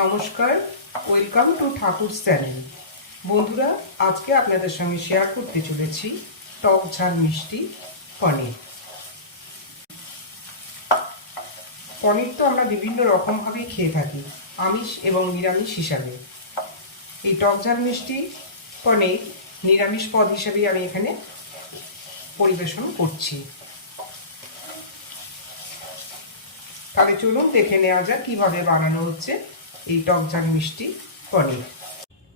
নমস্কার, welcome to Thakur channel. বন্ধুরা, আজকে আপনাদের সঙ্গে শেয়ার করতে চলেছি টক ঝাল মিষ্টি পনির। পনির তো আমরা বিভিন্ন রকমভাবেই খেয়ে থাকি, আমিষ এবং নিরামিষ হিসাবে। এই টক ঝাল মিষ্টি পনির নিরামিষ পদ হিসেবেই আমি এখানে পরিবেশন করছি। তাহলে চলুন দেখে নেওয়া যাক কীভাবে বানানো হচ্ছে এই টক ঝাল মিষ্টি পনির।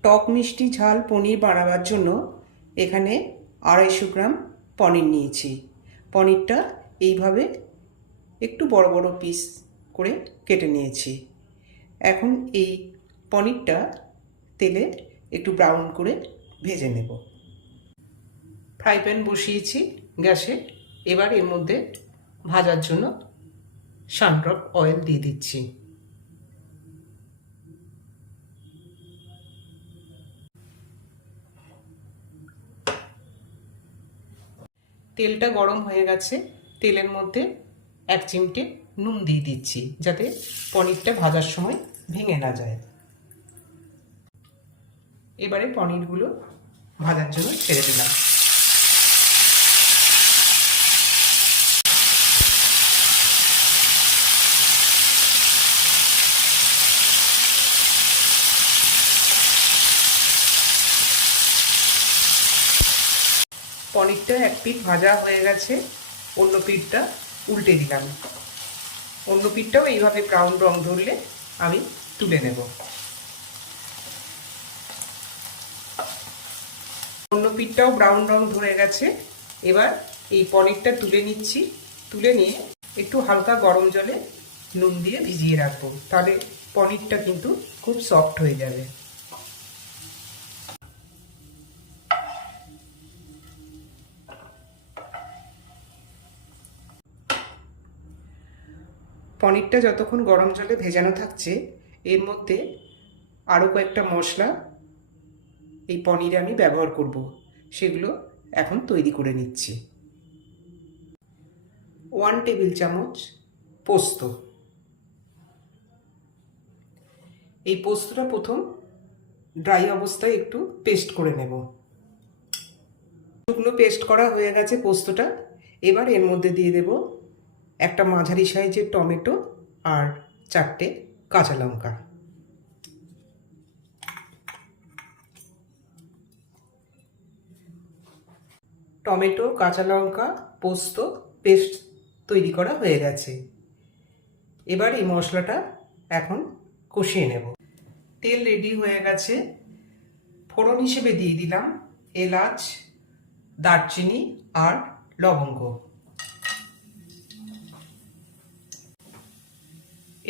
টক মিষ্টি ঝাল পনির বানাবার জন্য এখানে 250 গ্রাম পনির নিয়েছি। পনিরটা এইভাবে একটু বড় বড় পিস করে কেটে নিয়েছি। এখন এই পনিরটা তেলে একটু ব্রাউন করে ভেজে নেব। ফ্রাই প্যান বসিয়েছি গ্যাসে। এবার এর মধ্যে ভাজার জন্য সানড্রপ অয়েল দিয়ে দিচ্ছি। তেলটা গরম হয়ে গেছে। তেলের মধ্যে 1 চিমটে নুন দিয়ে দিচ্ছি, যাতে পনিরটা ভাজার সময় ভেঙে না যায়। এবারে পনিরগুলো ভাজার জন্য ছেড়ে দিলাম। পনিরটা এক পিঠ ভাজা হয়ে গেছে, অন্য পিঠটা উল্টে দিলাম। অন্য পিঠটাও এইভাবে ব্রাউন রং ধরলে আমি তুলে নেব। অন্য পিঠটাও ব্রাউন রং ধরে গেছে। এবার এই পনিরটা তুলে নিচ্ছি। তুলে নিয়ে একটু হালকা গরম জলে নুন দিয়ে ভিজিয়ে রাখবো, তাহলে পনিরটা কিন্তু খুব সফট হয়ে যাবে। পনিরটা যতক্ষণ গরম জলে ভেজানো থাকছে, এর মধ্যে আরও কয়েকটা মশলা এই পনিরে আমি ব্যবহার করব, সেগুলো এখন তৈরি করে নিচ্ছি। 1 টেবিল চামচ পোস্ত। এই পোস্তটা প্রথম ড্রাই অবস্থায় একটু পেস্ট করে নেব। শুকনো পেস্ট করা হয়ে গেছে পোস্তটা। এবার এর মধ্যে দিয়ে দেব একটা মাঝারি সাইজের টমেটো আর 4টে কাঁচা লঙ্কা। টমেটো, কাঁচা লঙ্কা, পোস্ত পেস্ট তৈরি করা হয়ে গেছে। এবার এই মশলাটা এখন কষিয়ে নেব। তেল রেডি হয়ে গেছে। ফোড়ন হিসেবে দিয়ে দিলাম এলাচ, দারচিনি আর লবঙ্গ।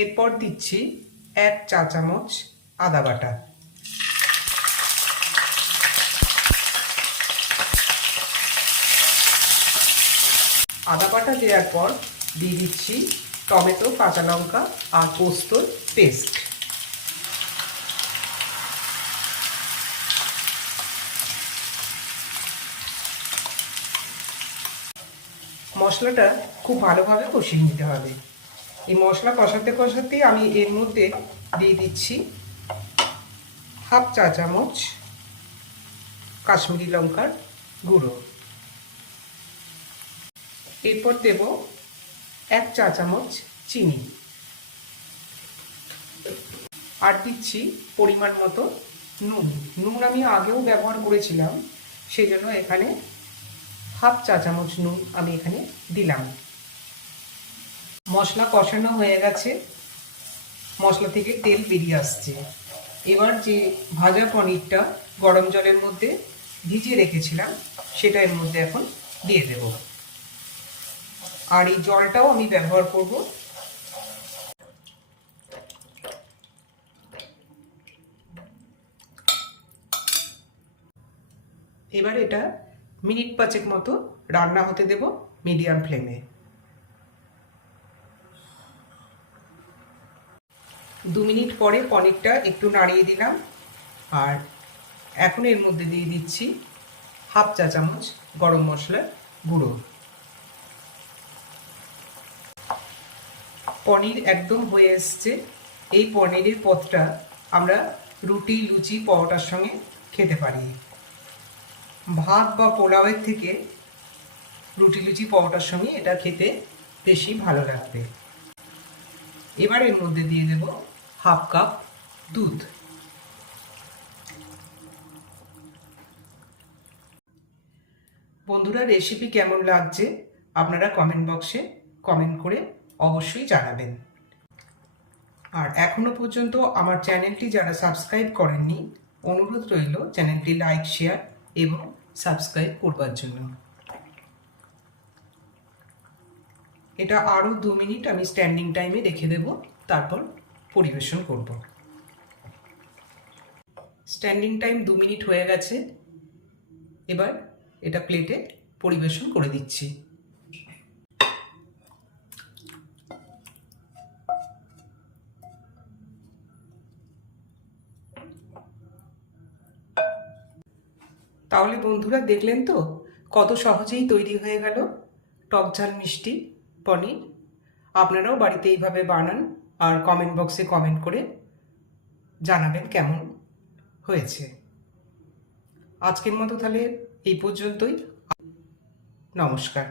এরপর দিচ্ছি 1 চা চামচ আদা বাটা। আদা বাটা দেওয়ার পর দিয়ে দিচ্ছি টমেটো, কাঁচা লঙ্কা আর পোস্তর পেস্ট। মশলাটা খুব ভালোভাবে কষিয়ে নিতে হবে। এই মশলা কষাতে কষাতেই আমি এর মধ্যে দিয়ে দিচ্ছি 1/2 চা চামচ কাশ্মীরি লঙ্কার গুঁড়ো। এরপর দেব 1 চা চামচ চিনি আর দিচ্ছি পরিমাণ মতো নুন। নুন আমি আগেও ব্যবহার করেছিলাম, সেই জন্য এখানে 1/2 চা চামচ নুন আমি এখানে দিলাম। মশলা কষানো হয়ে গেছে, মশলা থেকে তেল বেরিয়ে আসছে। এবার যে ভাজা পনিরটা গরম জলের মধ্যে ভিজিয়ে রেখেছিলাম, সেটা এর মধ্যে এখন দিয়ে দেব। আর এই জলটাও আমি ব্যবহার করব। এবার এটা মিনিট 5 মতো রান্না হতে দেব মিডিয়াম ফ্লেমে। 2 মিনিট পরে পনিরটা একটু নাড়িয়ে দিলাম। আর এখন এর মধ্যে দিয়ে দিচ্ছি 1/2 চা চামচ গরম মশলার গুঁড়ো। পনির একদম হয়ে এসছে। এই পনিরের পদটা আমরা রুটি, লুচি, পরোটার সঙ্গে খেতে পারি। ভাত বা পোলাওয়ের থেকে রুটি, লুচি, পরোটার সঙ্গে এটা খেতে বেশি ভালো লাগবে। এবার এর মধ্যে দিয়ে দেব হাফ কাপ দুধ। বন্ধুরা, রেসিপি কেমন লাগছে আপনারা কমেন্ট বক্সে কমেন্ট করে অবশ্যই জানাবেন। আর এখনো পর্যন্ত আমার চ্যানেলটি যারা সাবস্ক্রাইব করেননি, অনুরোধ রইল চ্যানেলটি লাইক, শেয়ার এবং সাবস্ক্রাইব করবার জন্য। এটা আরও 2 মিনিট আমি স্ট্যান্ডিং টাইমে রেখে দেব, তারপর পরিবেশন করব। স্ট্যান্ডিং টাইম 2 মিনিট হয়ে গেছে। এবার এটা প্লেটে পরিবেশন করে দিচ্ছি। তাহলে বন্ধুরা, দেখলেন তো কত সহজেই তৈরি হয়ে গেল টকঝাল মিষ্টি পনির। আপনারাও বাড়িতে এইভাবে বানান আর কমেন্ট বক্সে কমেন্ট করে জানাবেন কেমন হয়েছে। আজকের মতো তাহলে এই পর্যন্তই। নমস্কার।